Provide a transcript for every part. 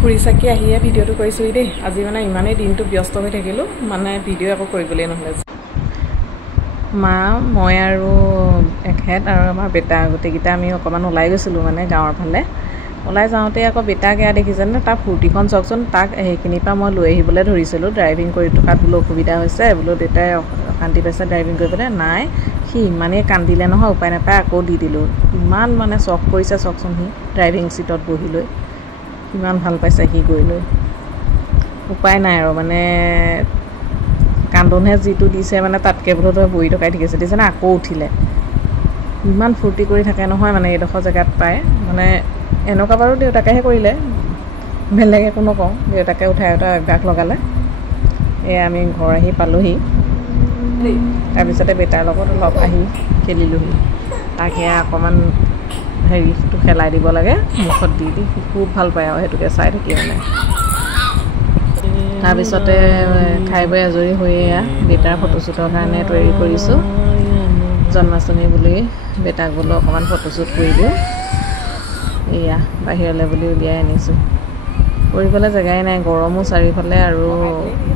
ফুৰি চাকি আহিয়ে ভিডিঅ'টো কৰিছোঁ দেই। আজি মানে ইমানেই দিনটো ব্যস্ত হৈ থাকিলোঁ, মানে ভিডিঅ' একো কৰিবলৈ নহ'লে। মা, মই আৰু এখেত আৰু আমাৰ বেটা গোটেইকেইটা আমি অকণমান ওলাই গৈছিলোঁ মানে গাঁৱৰ ফালে। ওলাই যাওঁতে আকৌ বেটাক এয়া দেখিছেনে, তাৰ ফূৰ্তিখন চাওকচোন। তাক সেইখিনিৰ পৰা মই লৈ আহিবলৈ ধৰিছিলোঁ, ড্ৰাইভিং কৰি থকাত বোলো অসুবিধা হৈছে, বোলো দেউতাই অশান্তি পাইছে ড্ৰাইভিং কৰি পেলাই। নাই, সি ইমানেই কান্দিলে নহয়, উপায় নাপায় আকৌ দি দিলোঁ। ইমান মানে চখ কৰিছে চাওকচোন, সি ড্ৰাইভিং চিটত বহি লৈ ইমান ভাল পাইছে সি গৈ লৈ। উপায় নাই আৰু মানে কান্দোনহে যিটো দিছে, মানে তাতকৈ বোলো তই বহি টকাই ঠিকেছে দিছে না। আকৌ উঠিলে, ইমান ফূৰ্তি কৰি থাকে নহয় মানে এইডোখৰ জেগাত পায়। মানে এনেকুৱা বাৰু দেউতাকেহে কৰিলে, বেলেগ একো নকওঁ, দেউতাকে উঠাই অভ্যাস লগালে। এয়া আমি ঘৰ আহি পালোহি, তাৰপিছতে বেটাৰ লগত অলপ আহি খেলিলোঁহি। তাক সেয়া অকণমান হেৰিটো খেলাই দিব লাগে, মুখত দি দি সি খুব ভাল পায় আৰু সেইটোকে চাই থাকি মানে। তাৰপিছতে খাই বৈ আজৰি হৈ এয়া বেটাৰ ফটোশ্বুটৰ কাৰণে তৈয়াৰী কৰিছোঁ। জন্মাষ্টমী বুলি বেটাক বোলো অকণমান ফটোশ্বুট কৰি দিওঁ। এয়া বাহিৰলৈ বুলি উলিয়াই আনিছোঁ। কৰিবলৈ জেগাই নাই, গৰমো চাৰিওফালে আৰু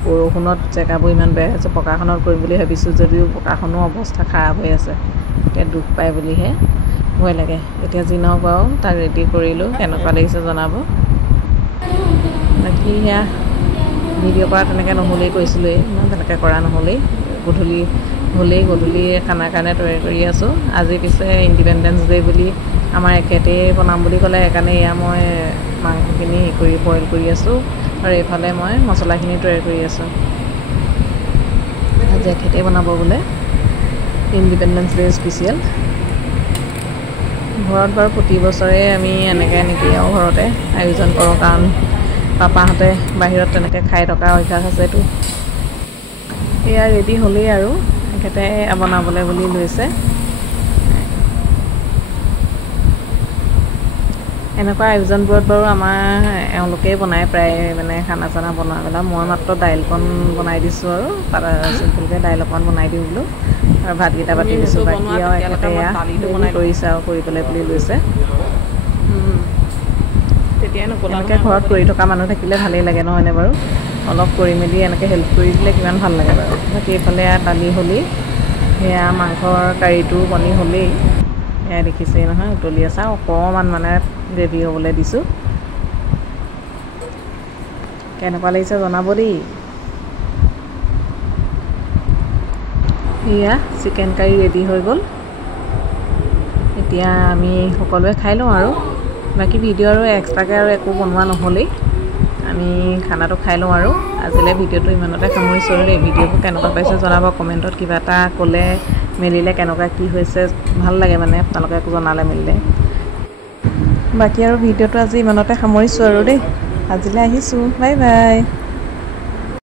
বৰষুণত জেগাবোৰ ইমান বেয়া হৈছে। পকাখনত কৰিম বুলি ভাবিছোঁ যদিও পকাখনো অৱস্থা খাৰাপ হৈ আছে। এতিয়া দুখ পায় বুলিহে ভয় লাগে। এতিয়া যি নহওক বাৰু তাক ৰেডি কৰিলোঁ, কেনেকুৱা লাগিছে জনাব। বাকী সেয়া ভিডিঅ' কৰা তেনেকৈ নহ'লেই, কৈছিলোঁৱেই ইমান তেনেকৈ কৰা নহ'লেই। গধূলি খানাৰ কাৰণে তৈয়াৰী কৰি আছোঁ। আজি পিছে ইণ্ডিপেণ্ডেঞ্চ ডে' বুলি আমাৰ এখেতেই বনাম বুলি ক'লে, সেইকাৰণে এয়া মই মাংসখিনি বইল কৰি আছোঁ আৰু এইফালে মই মছলাখিনি তৈয়াৰ কৰি আছোঁ। আজি এখেতেই বনাব বোলে, ইণ্ডিপেণ্ডেঞ্চ ডে' স্পেচিয়েল। ঘৰত বাৰু প্ৰতি বছৰে আমি এনেকৈ আৰু ঘৰতে আয়োজন কৰোঁ, কাৰণ পাপাহঁতে বাহিৰত তেনেকৈ খাই থকা অভ্যাস আছেতো। এয়া ৰেডি হ'লেই আৰু এখেতে বনাবলৈ বুলি লৈছে। এনেকুৱা আয়োজনবোৰত বাৰু আমাৰ এওঁলোকেই বনাই প্ৰায়, মানে খানা চানা বনোৱা মেলা। মই মাত্ৰ দাইলকণ বনাই দিছোঁ আৰু চিম্পুলকৈ দাইল অকণ বনাই দিওঁ বোলো, আৰু ভাতকেইটা পাতি দিছোঁ। বাকী আৰু এখেতে এয়া ৰেডি কৰিছে আৰু কৰিবলৈ বুলি লৈছে। এনেকৈ ঘৰত কৰি থকা মানুহ থাকিলে ভালেই লাগে নহয়নে বাৰু? অলপ কৰি মেলি এনেকৈ হেল্প কৰি দিলে কিমান ভাল লাগে বাৰু। বাকী এইফালে দালি হ'লেই, সেয়া মাংসৰ কাৰীটো বনি হ'লেই। এয়া দেখিছেই নহয় উতলি আছে, অকণমান মানে গ্ৰেভি হ'বলৈ দিছোঁ। কেনেকুৱা লাগিছে জনাব দেই। এয়া চিকেন কাৰী ৰেডি হৈ গ'ল। এতিয়া আমি সকলোৱে খাই লওঁ আৰু। বাকী ভিডিঅ' আৰু এক্সট্ৰাকৈ আৰু একো বনোৱা নহ'লেই, আমি খানাটো খাই লওঁ আৰু। আজিলৈ ভিডিঅ'টো ইমানতে সামৰিছোঁ আৰু দেই। ভিডিঅ'বোৰ কেনেকুৱা পাইছে জনাব কমেণ্টত। কিবা এটা ক'লে মেলিলে কেনেকুৱা কি হৈছে ভাল লাগে মানে, আপোনালোকে একো জনালে মেলিলে। বাকী আৰু ভিডিঅ'টো আজি ইমানতে সামৰিছোঁ আৰু দেই। আজিলৈ আহিছোঁ, বাই বাই।